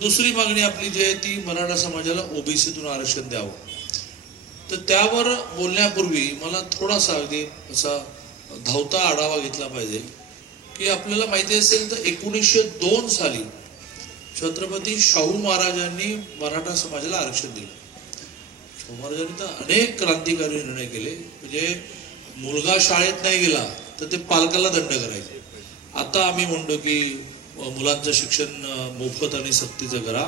दुसरी मागणी आपली जी आहे ती मराठा समाजाला ओबीसीतून आरक्षण द्यावं. तर त्यावर बोलण्यापूर्वी मला थोडासा अगदी असा धावता आढावा घेतला पाहिजे की आपल्याला माहिती असेल तर 1902 साली छत्रपती शाहू महाराजांनी मराठा समाजाला आरक्षण दिलं. शाहू महाराजांनी तर अनेक क्रांतिकारी निर्णय केले. म्हणजे मुलगा शाळेत नाही गेला तर ते पालकाला दंड करायचे. आता आम्ही म्हणतो की मुलांचं शिक्षण मोफत आणि सक्तीचं करा.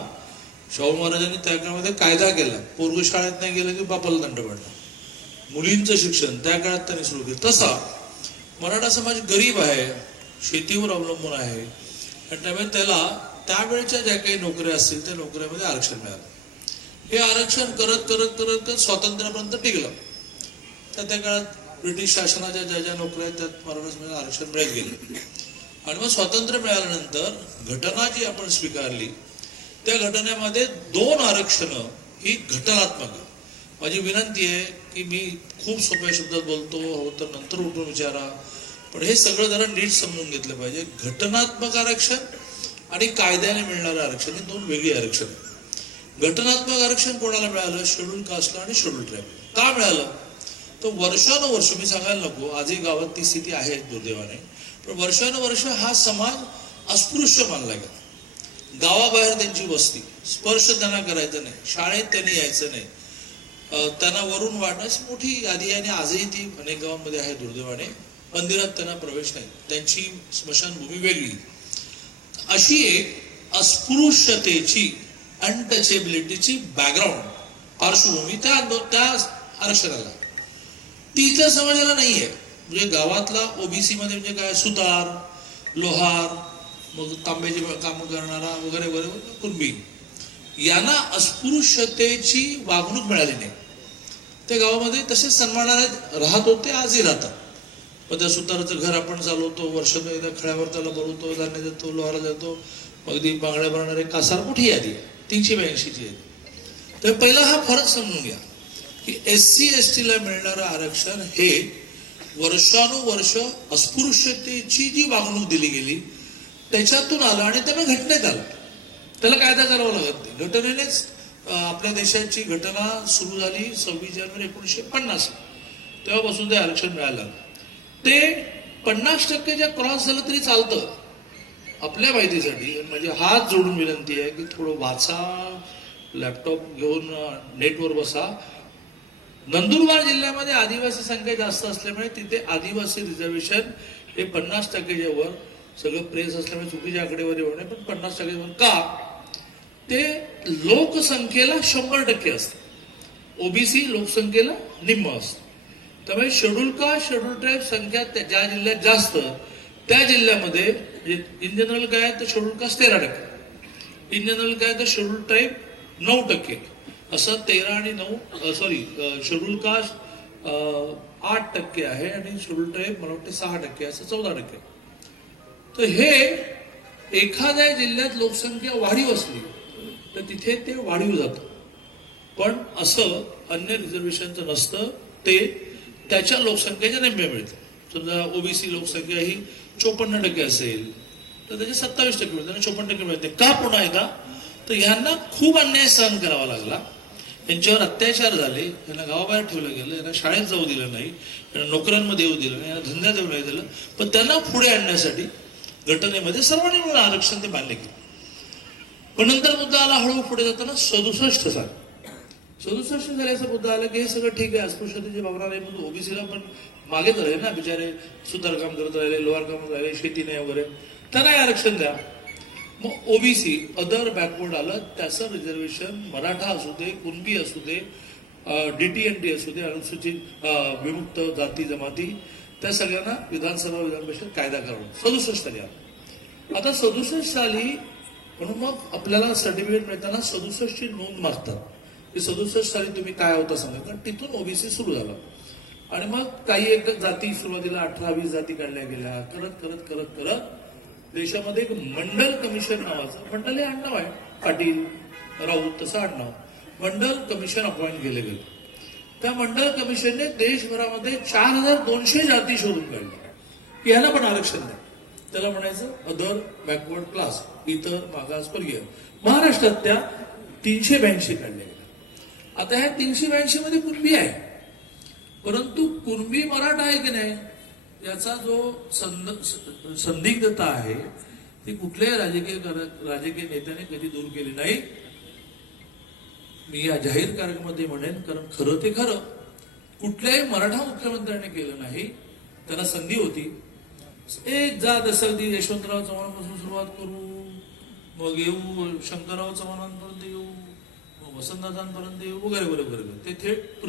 शाहू महाराजांनी त्या काळामध्ये कायदा केला, पोरग शाळेत नाही गेलं की बापाला दंड पडला. मुलींचं शिक्षण त्या काळात त्यांनी सुरू केलं. तसा मराठा समाज गरीब आहे, शेतीवर अवलंबून आहे आणि त्यामुळे त्याला त्यावेळेच्या ज्या काही नोकऱ्या असतील त्या नोकऱ्यामध्ये आरक्षण मिळालं. हे आरक्षण करत करत करत करत स्वातंत्र्यापर्यंत टिकलं. तर त्या काळात ब्रिटिश शासनाच्या ज्या ज्या नोकऱ्या आहेत त्यात मराठा समाजाला आरक्षण मिळत गेले. आणि मग स्वातंत्र्य मिळाल्यानंतर घटना जी आपण स्वीकारली त्या घटनेमध्ये 2 आरक्षण ही घटनात्मक आहे. माझी विनंती आहे की मी खूप सोप्या शब्दात बोलतो, हो तर नंतर उठून विचारा, पण हे सगळं जरा नीट समजून घेतलं पाहिजे. घटनात्मक आरक्षण आणि कायद्याने मिळणारं आरक्षण ही 2 वेगळी आरक्षण. घटनात्मक आरक्षण कोणाला मिळालं? शेड्यूल कास्टला आणि शेड्यूल ट्राईब. का मिळालं? तर वर्षानुवर्ष, मी सांगायला नको, आजही गावात ती स्थिती आहे दुर्दैवाने, पण वर्षानुवर्ष हा समाज अस्पृश्य मानला गेला. गावाबाहेर त्यांची वस्ती, स्पर्श त्यांना करायचा नाही, शाळेत त्यांनी यायचं नाही, त्यांना वरून वाढण्याची मोठी यादी आहे आणि आजही ती अनेक गावांमध्ये आहे दुर्दैवाने. मंदिरात त्यांना प्रवेश नाही, त्यांची स्मशानभूमी वेगळी. अशी एक अस्पृश्यतेची, अनटचेबिलिटीची बॅकग्राऊंड, पार्श्वभूमी त्या आरक्षणाला, ती इथल्या समाजाला नाहीये. म्हणजे गावातला ओबीसी मध्ये म्हणजे काय, सुतार, लोहार, मग तांब्याची कामं करणारा वगैरे वगैरे कुणबी, यांना अस्पृश्यतेची वागणूक मिळाली नाही. त्या गावामध्ये तसेच सन्मानाने राहत होते, आजही राहतात. पण त्या सुताराचं घर आपण चालवतो, वर्षातून एकदा खळ्यावर त्याला बोलवतो, धान्य देतो, लोहारा देतो, अगदी बांगड्या भरणारे कासार, मोठी यादी 382ची यादी. तर पहिला हा फरक समजून घ्या की SC ST ला मिळणारं आरक्षण हे वर्षानुवर्ष अस्पृश्यतेची जी वागणूक दिली गेली त्याच्यातून आलं आणि त्यामुळे घटनेत आलं. त्याला कायदा करावा लागत नाही. घटनेनेच आपल्या देशाची घटना सुरू झाली 26 जानेवारी 1950. तेव्हापासून ते आरक्षण मिळालं. ते 50%च्या क्रॉस झालं तरी चालतं. आपल्या माहितीसाठी म्हणजे हात जोडून विनंती आहे की थोडं वाचा, लॅपटॉप घेऊन नेटवर बसा. नंदुरबार जिल्ह्यामध्ये आदिवासी संख्या जास्त असल्यामुळे तिथे आदिवासी रिझर्वेशन हे 50%च्या वर, सगळं प्रेस असल्यामुळे चुकीची आकडेवारी होणे, पण 50%च्या वर. का? ते लोकसंख्येला 100% असतं. ओबीसी लोकसंख्येला निम्म असतं. त्यामुळे शेड्यूल कास्ट, शेड्यूल ट्राईब संख्या ज्या जिल्ह्यात जास्त त्या जिल्ह्यामध्ये, इन जनरल काय तर शेड्यूल कास्ट 13%, इन जनरल काय तर शेड्यूल ट्राईब 9%, असं 13 आणि 9 शेड्यूल कास्ट 8% आहे आणि शेड्यूल ट्राईब मला वाटतं 6%, असं 14%. तर हे एखाद्या जिल्ह्यात लोकसंख्या वाढीव असली तर तिथे ते वाढीव जातं. पण असं अन्य रिझर्वेशनचं नसतं. ते त्याच्या लोकसंख्येच्या निम्मे मिळते. समजा ओबीसी लोकसंख्या ही 54% असेल तर त्याचे 27% मिळते आणि 54% मिळते. का? पुन्हा एकदा, तर ह्यांना खूप अन्याय सहन करावा लागला, यांच्यावर अत्याचार झाले, यांना गावाबाहेर ठेवलं गेलं, यांना शाळेत जाऊ दिलं नाही, यांना नोकऱ्यांमध्ये येऊ दिलं नाही, यांना धंद्यात येऊ नाही दिलं. पण त्यांना पुढे आणण्यासाठी घटनेमध्ये सर्वांनी मिळून आरक्षण ते मान्य केलं. पण नंतर मुद्दा आला हळूहळू पुढे जाताना 67 साल. 67 झाल्याचा मुद्दा आला की हे सगळं ठीक आहे, अस्पृश्यतेची भावना नाही, पण ओबीसीला पण मागेच राहिले ना, बिचारे सुतार काम करत राहिले, लोहार काम राहिले, शेती नाही वगैरे, त्यांना आरक्षण द्या. मग ओबीसी अदर बॅकवर्ड आलं, त्याचं रिझर्वेशन मराठा असू दे, कुणबी असू दे, DTNT असू दे, अनुसूचित विमुक्त जाती जमाती, त्या सगळ्यांना विधानसभा विधान परिषद कायदा करून 67 साली आला. आता 67 साली म्हणून मग आपल्याला सर्टिफिकेट मिळताना 67ची नोंद मागतात की 67 साली तुम्ही काय होता सांगा, कारण तिथून ओबीसी सुरू झाला. आणि मग काही एक जाती सुरुवातीला 18-20 जाती काढल्या गेल्या. करत करत करत करत देशामध्ये एक मंडल कमिशन नावाचं, मंडल हे आडनाव आहे, पाटील राऊत तसं आडनाव, मंडल कमिशन अपॉइंट केले गेले. त्या मंडळ कमिशनने देशभरामध्ये 4200 जाती शोधून काढल्या की यांना पण आरक्षण द्या. त्याला म्हणायचं अदर बॅकवर्ड क्लास, इतर मागासवर्गीय. महाराष्ट्रात त्या 382 काढल्या गेल्या. आता ह्या 382 मध्ये कुणबी आहे, परंतु कुणबी मराठा आहे की नाही याचा जो संदिग्धता आहे ती कुठल्याही राजकीय नेत्याने कधी दूर केली नाही. मी या जाहीर कार्यक्रमामध्ये म्हणेन, कारण खरं ते खरं कुठल्याही मराठा मुख्यमंत्र्याने केलं नाही. त्याला संधी होती. एक जात असेल ती यशवंतराव चव्हाणांपासून सुरुवात करू, मग येऊ शंकरराव चव्हाणांपर्यंत येऊ, मग वसंतदादांपर्यंत येऊ, वगैरे वगैरे वगैरे ते थेट